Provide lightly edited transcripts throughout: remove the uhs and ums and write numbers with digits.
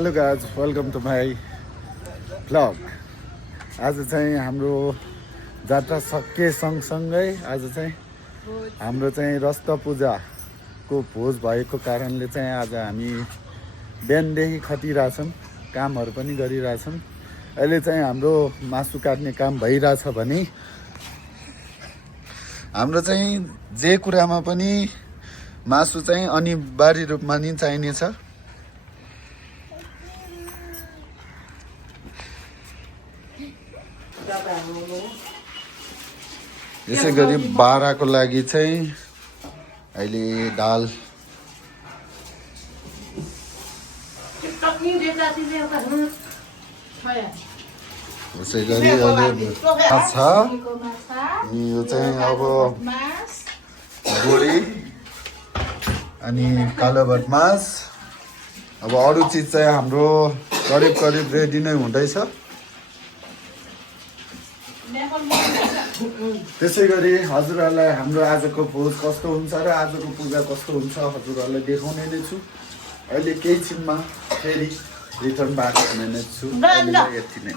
Hello guys, welcome to my vlog. आज चाहिँ हाम्रो जात्रा सके सँगसँगै आज चाहिँ हाम्रो चाहिँ रस्त पूजाको भोज भएको कारणले चाहिँ आज हामी बिहानदेखि खटिरहेछौँ, कामहरू पनि गरिरहेछौँ। अहिले चाहिँ हाम्रो मासु काट्ने काम भइरहेछ भने हाम्रो चाहिँ जे कुरामा पनि मासु चाहिँ अनिवार्य रूपमा नि चाहिनेछ। यसै गरी बाह्रको लागि चाहिँ अहिले दाल यसै गरी अहिले माछा अनि यो चाहिँ अब बोडी अनि कालो भटमास। अब अरू चिज चाहिँ हाम्रो करिब करिब रेडी नै हुँदैछ। त्यसै गरी हजुरहरूलाई हाम्रो आजको भोज कस्तो हुन्छ र आजको पूजा कस्तो हुन्छ हजुरहरूलाई देखाउने नै छु। अहिले केही छिनमा फेरि रिटर्न ब्याक हुने नै छु। यति नै।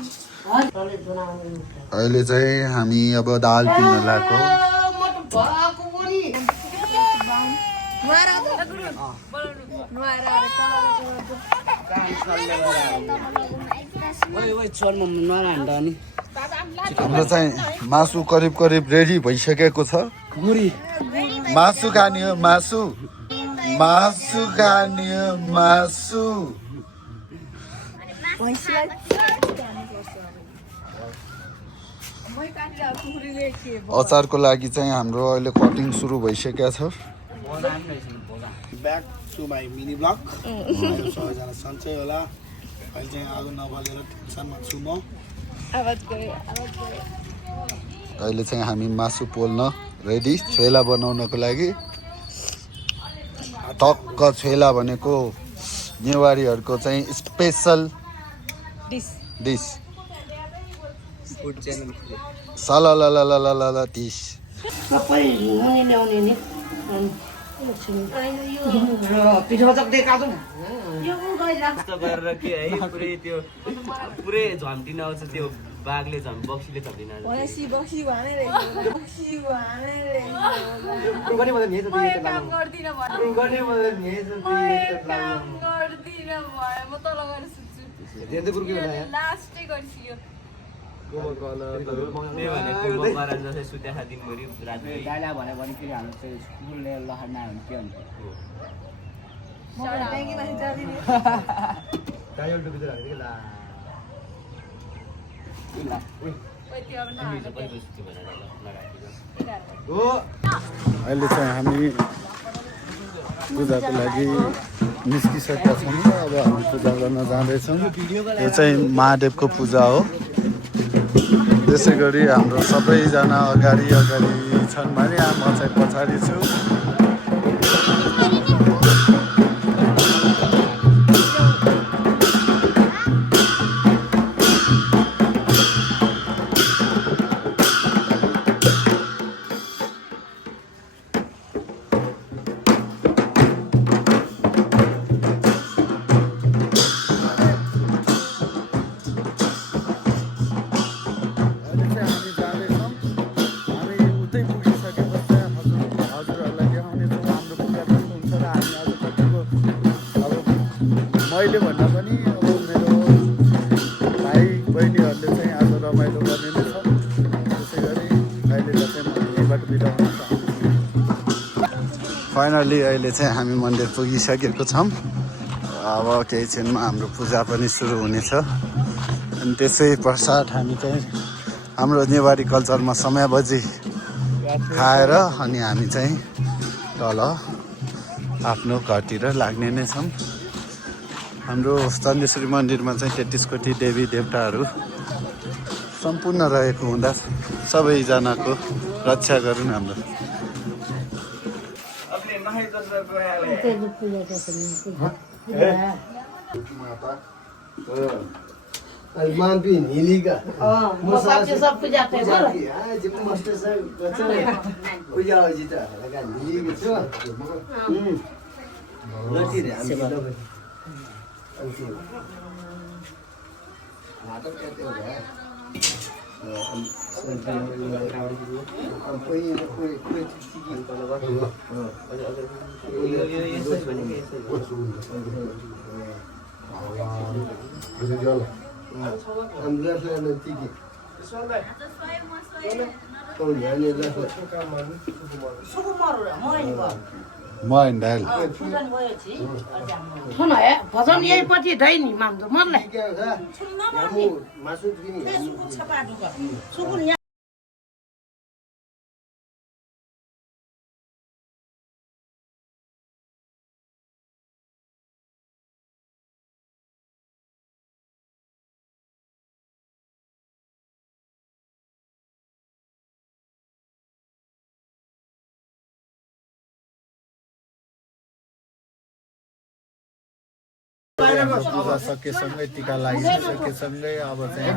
अहिले चाहिँ हामी अब दाल पिल्न लाग्यो। हाम्रो चाहिँ मासु करिब करिब रेडी भइसकेको छ। मासु खाने हो मासु, मासु खाने हो मासु। अचारको लागि चाहिँ हाम्रो अहिले कटिङ सुरु भइसकेको छ। Back to my mini vlog. सबैजना सन्चै होला। अहिले चाहिँ आगो नबलेर टेन्सनमा छु म। अहिले चाहिँ हामी मासु पोल्न रेडी, छोइला बनाउनको लागि। टक्क छोइला भनेको नेवारीहरूको चाहिँ स्पेसल डिस। सललललललल डिस। सबै नुनी ल्याउने नि गरेर के है पुरै त्यो पुरै झम्टिन आउँछ त्यो बाघले बक्सीले झम्टिन सुत्या दिनभरि राति भने फेरि हाम्रो चाहिँ स्कुलले लहरमा हुन्छ के हुन्छ अहिले चाहिँ हामी पूजाको लागि निस्किसकेका छौँ। अब हामी पूजा गर्न जाँदैछौँ। यो चाहिँ महादेवको पूजा हो। त्यसै गरी हाम्रो सबैजना अगाडि छन् भने म चाहिँ पछाडि छु। मैले भन्दा पनि अब मेरो भाइ बहिनीहरूले चाहिँ आज रमाइलो गर्ने नै छ। त्यसै गरी अहिले चाहिँ म यहीँबाट बिदा हुन चाहन्छु। फाइनली अहिले चाहिँ हामी मन्दिर पुगिसकेको छौँ। अब केही क्षणमा हाम्रो पूजा पनि सुरु हुनेछ। अनि त्यसै पश्चात हामी चाहिँ हाम्रो नेवारी कल्चरमा समयबजी खाएर अनि हामी चाहिँ तल आफ्नो घरतिर लाग्ने नै छौँ। हाम्रो चण्डेश्वरी मन्दिरमा चाहिँ 33 कोटी देवी देवताहरू सम्पूर्ण रहेको हुँदा सबैजनाको रक्षा गरून् हाम्रो। मानपी हिलीका सब पूजा पूजा जिता हिलीको छ। महेन दाल सुन है भजन यहीपछि दै नि मान्छ मलाई पूजा सकेसँगै टिका लागिसकेसँगै अब चाहिँ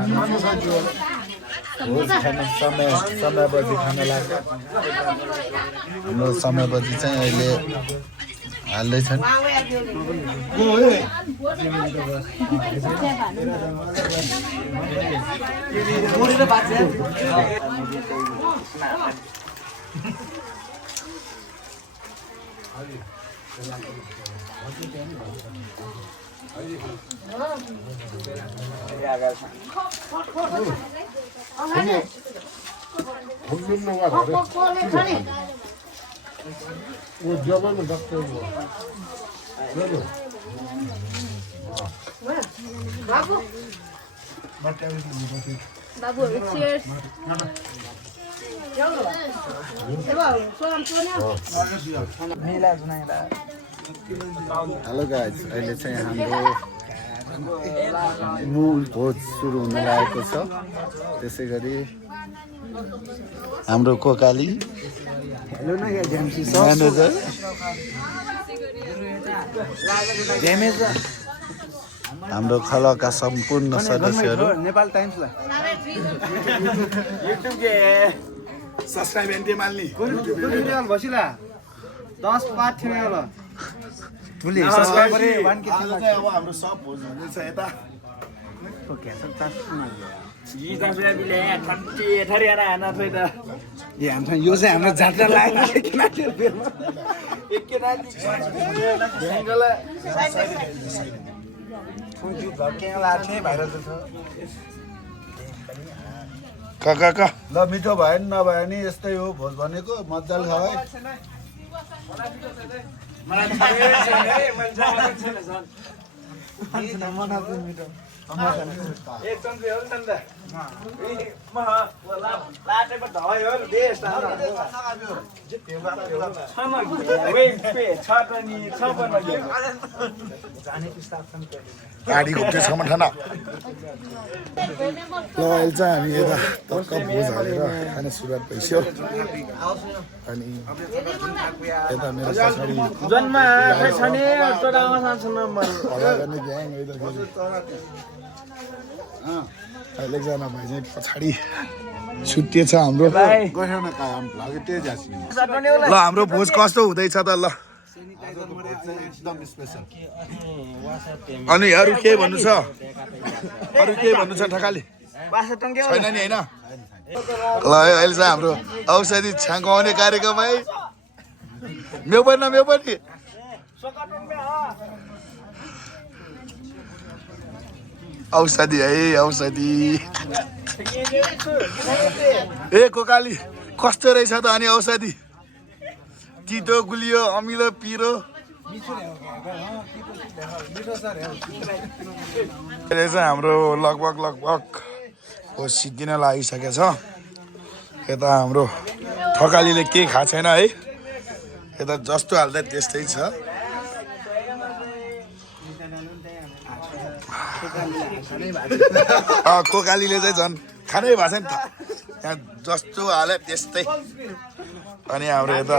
भोज खाने समय बजी खान लाग्छ हाम्रो समय बजी चाहिँ अहिले हाल्दैछन् हेलो गाइज अहिले चाहिँ हाम्रो मूल भोज सुरु हुन लागेको छ त्यसै गरी हाम्रो कोकाली म्यानेजर हाम्रो खलका सम्पूर्ण सदस्यहरू नेपाल टाइम्सलाई सब्सक्राइब एन्टी माल्ने बसिला 10 पाठ थियो होला तुले सब्सक्राइब गरे 1 के आज चाहिँ अब हाम्रो सब भोज हुनेछ यता यो चाहिँ हाम्रो जात्रा काका ल मिठो भयो नि नभए नि यस्तै हो भोज भनेको मजाले खाऊ गाडी घुम्दैसम्म ठाना ल अहिले चाहिँ हामी यता टक्क भोज हालेर खाने सुरुवात भइसक्यो अनि यता मेरो पछाडि अहिले एकजना भाइ चाहिँ पछाडि छुट्टिएछ हाम्रो ल हाम्रो भोज कस्तो हुँदैछ त ल एकदम स्पेसल अनि अरू के भन्नु छ ठकाली छैन नि होइन ल अहिले चाहिँ हाम्रो औषधि छ्याङ्काउने कार्यक्रम है मेउ पनि औषधि है औषधि ए कोकाली कस्तो रहेछ त अनि औषधि तितो गुलियो अमिलो पिरो अहिले चाहिँ हाम्रो लगभग हो सिद्धिन लागिसकेको छ यता हाम्रो ठकालीले केही खाएको छैन है यता जस्तो हाल्दा त्यस्तै छ कोकालीले चाहिँ झन् खानै भएको छैन यहाँ जस्तो हाले त्यस्तै अनि हाम्रो यता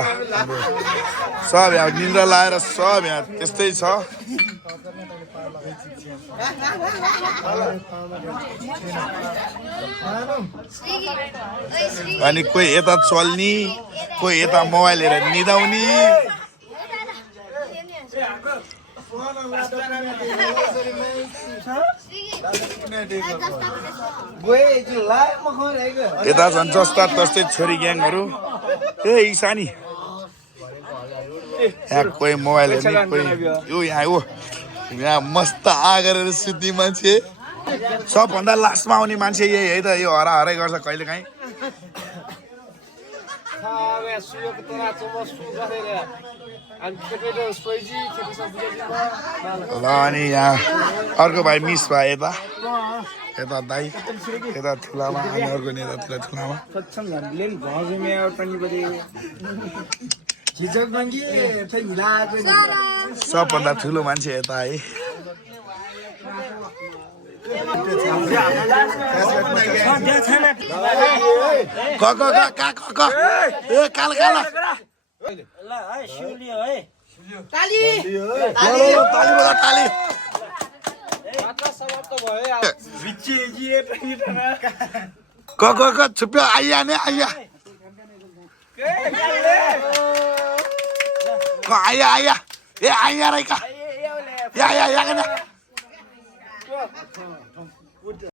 सब यहाँ निन्द्रा लाएर सब यहाँ त्यस्तै छ अनि कोही यता चल्नी कोही यता मोबाइल हेरेर निदाउने यता झन् जस्ता तस्तै छोरी ग्याङहरू ए इसानी यहाँ कोही मोबाइल हेर्ने कोही यो यहाँ हो यहाँ मस्त आगरेर सुत्ने मान्छे सबभन्दा लास्टमा आउने मान्छे यही है त यो हराहरै गर्छ कहिले काहीँ ल अनि यहाँ अर्को भाइ मिस भयो यता यता दाई यता ठुलामा अनि अर्को यतातिर ठुलामा सबभन्दा ठुलो मान्छे यता है काल छुप्यो आइया ने आइया आइया आइया ए आइया रहेका या